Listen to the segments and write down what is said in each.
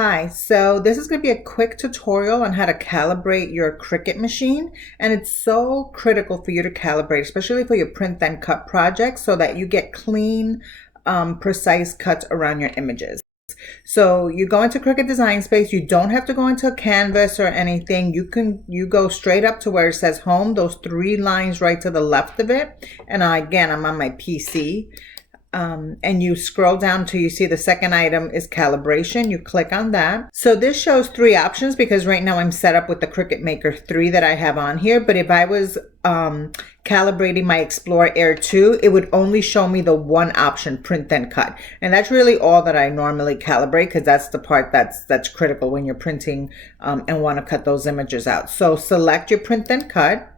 Hi, so this is going to be a quick tutorial on how to calibrate your Cricut machine, and it's so critical for you to calibrate, especially for your print then cut projects, so that you get clean, precise cuts around your images. So you go into Cricut Design Space. You don't have to go into a canvas or anything. You go straight up to where it says home, those three lines right to the left of it. And again, I'm on my PC. And you scroll down till you see the second item is calibration. You click on that. So this shows three options because right now I'm set up with the Cricut Maker 3 that I have on here. But if I was calibrating my Explorer Air 2, it would only show me the one option, print then cut. And that's really all that I normally calibrate because that's the part that's critical when you're printing and want to cut those images out. So select your print then cut.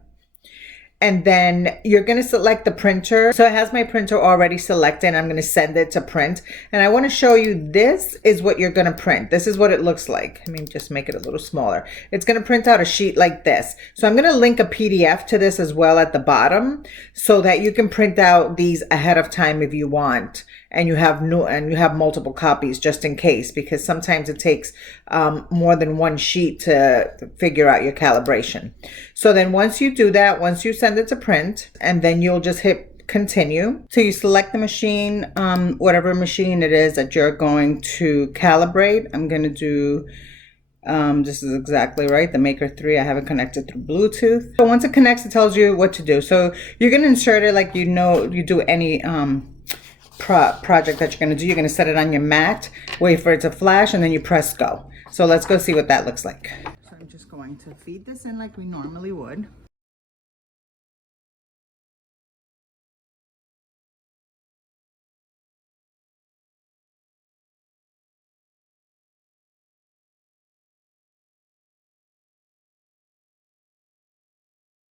And then you're going to select the printer. So it has my printer already selected. I'm going to send it to print. And I want to show you, this is what you're going to print. This is what it looks like. Let me just make it a little smaller. It's going to print out a sheet like this. So I'm going to link a PDF to this as well at the bottom so that you can print out these ahead of time if you want. And you have multiple copies just in case, because sometimes it takes more than one sheet to figure out your calibration. So then once you do that, once you send it to print, and then you'll just hit continue. So you select the machine, whatever machine it is that you're going to calibrate. I'm going to do, this is exactly right, the Maker 3. I have it connected through Bluetooth. So once it connects, it tells you what to do. So you're going to insert it like you do any project that you're going to do. You're going to set it on your mat, wait for it to flash, and then you press go. So let's go see what that looks like. So I'm just going to feed this in like we normally would.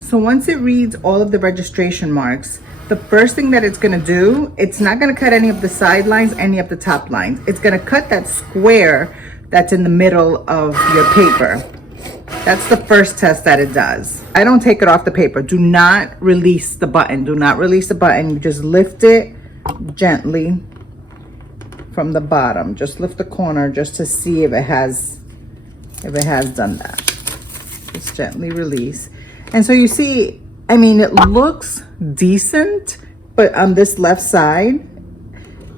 So once it reads all of the registration marks, the first thing that it's going to do, it's not going to cut any of the side lines, any of the top lines. It's going to cut that square that's in the middle of your paper. That's the first test that it does. I don't take it off the paper. Do not release the button. Do not release the button. You just lift it gently from the bottom. Just lift the corner just to see if it has done that. Just gently release. And so you see, I mean, it looks decent, but on this left side,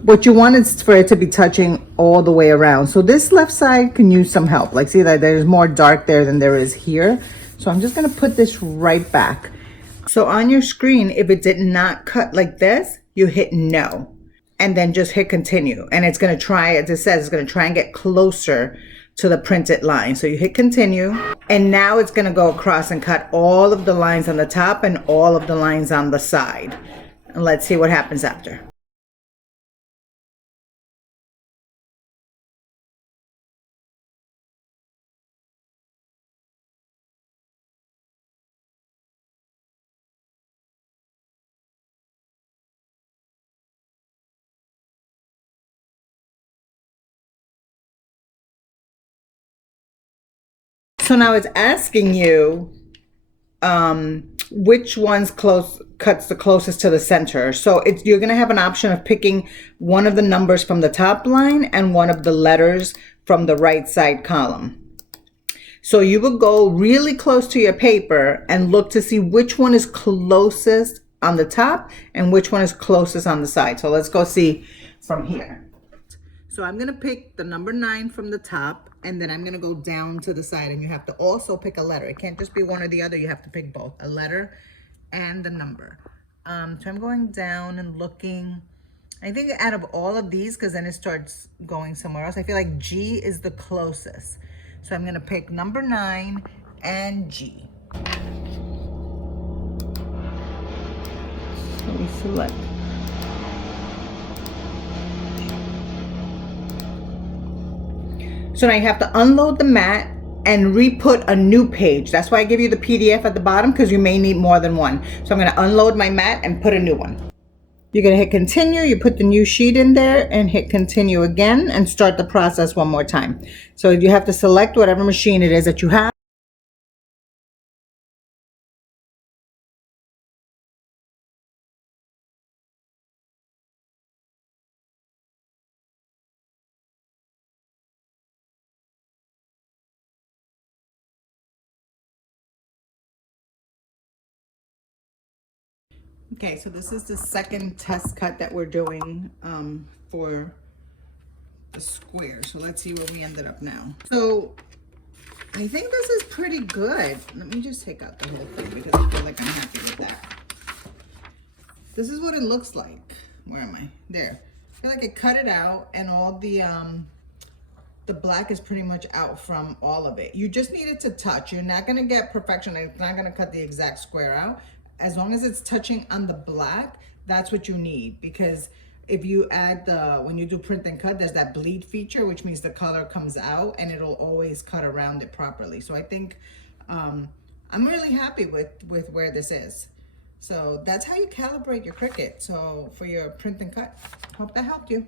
what you want is for it to be touching all the way around. So this left side can use some help. Like, see that there's more dark there than there is here. So I'm just gonna put this right back. So on your screen, if it did not cut like this, you hit no, and then just hit continue. And it's gonna try, as it says, it's gonna try and get closer to the printed line. So you hit continue, and now it's going to go across and cut all of the lines on the top and all of the lines on the side. And let's see what happens after. So now it's asking you which one's cuts the closest to the center. So you're going to have an option of picking one of the numbers from the top line and one of the letters from the right side column. So you will go really close to your paper and look to see which one is closest on the top and which one is closest on the side. So let's go see from here. So I'm going to pick the number 9 from the top, and then I'm going to go down to the side, and you have to also pick a letter. It can't just be one or the other. You have to pick both, a letter and the number. So I'm going down and looking. I think out of all of these, because then it starts going somewhere else, I feel like G is the closest. So I'm going to pick number 9 and G. Let me select. So now you have to unload the mat and re-put a new page. That's why I give you the PDF at the bottom, because you may need more than one. So I'm going to unload my mat and put a new one. You're going to hit continue. You put the new sheet in there and hit continue again and start the process one more time. So you have to select whatever machine it is that you have. Okay, so this is the second test cut that we're doing for the square. So let's see where we ended up now. So I think this is pretty good. Let me just take out the whole thing because I feel like I'm happy with that. This is what it looks like. Where am I? There. I feel like I cut it out and all the black is pretty much out from all of it. You just need it to touch. You're not gonna get perfection. It's not gonna cut the exact square out. As long as it's touching on the black, that's what you need. Because if you add when you do print and cut, there's that bleed feature, which means the color comes out and it'll always cut around it properly. So I think I'm really happy with where this is. So that's how you calibrate your Cricut. So for your print and cut, hope that helped you.